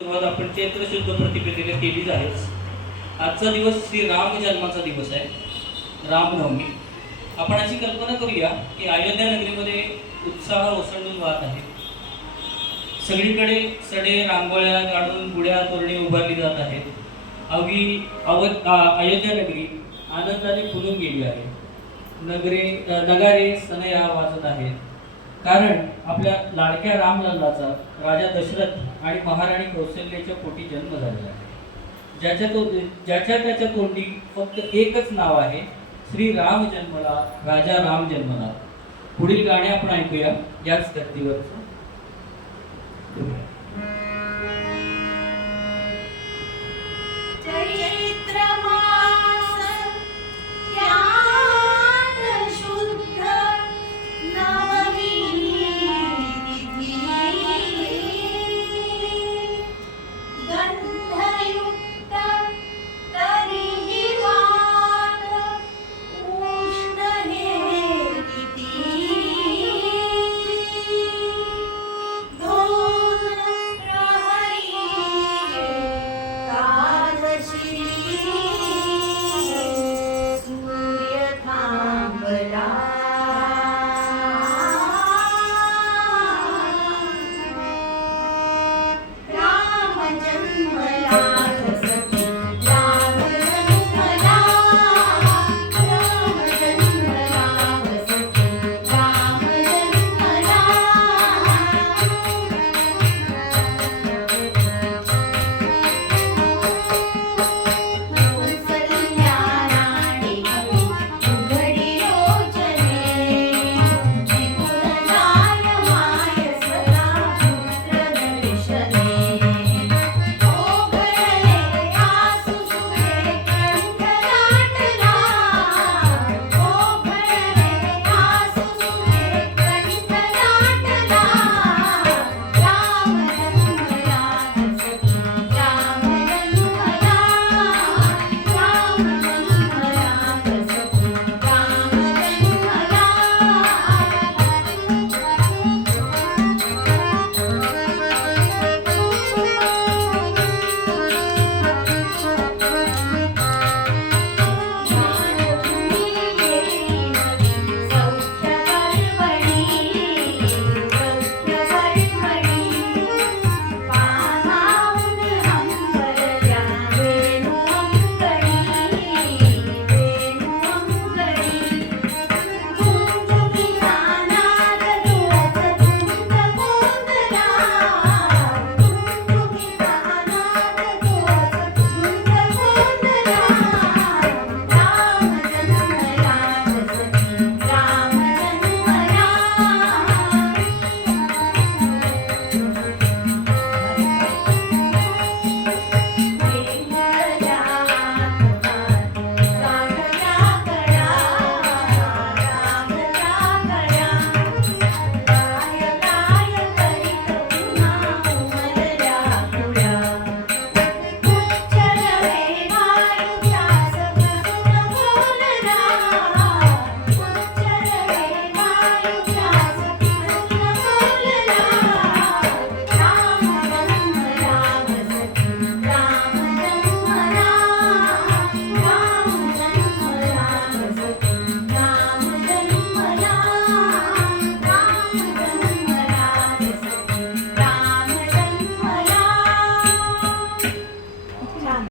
सुरुवात आपण चैत्र शुद्ध प्रतिपदेला केलीच आहे. आजचा दिवस श्री राम जन्माचा दिवस आहे, रामनवमी. आपण अशी कल्पना करूया की अयोध्या नगरीमध्ये उत्साह ओसंडून वाहत आहे. सगळीकडे सडे रांगोळ्या काढून गुढ्या तोरणे उभारली जात आहेत. अयोध्या नगरी आनंदाने फुलून गेली आहे. नगारे सनया वाजत आहेत, कारण आपल्या लाडक्या रामलल्लाचा राजा दशरथ आणि महाराणी कौशल्याच्या पोटी जन्म झालेला आहे. ज्याच्या त्याच्या तोंडी फक्त एकच नाव आहे, श्री राम जन्मला, राजा राम जन्मला. पुढील गाणे आपण ऐकूया याच धर्तीवरचं.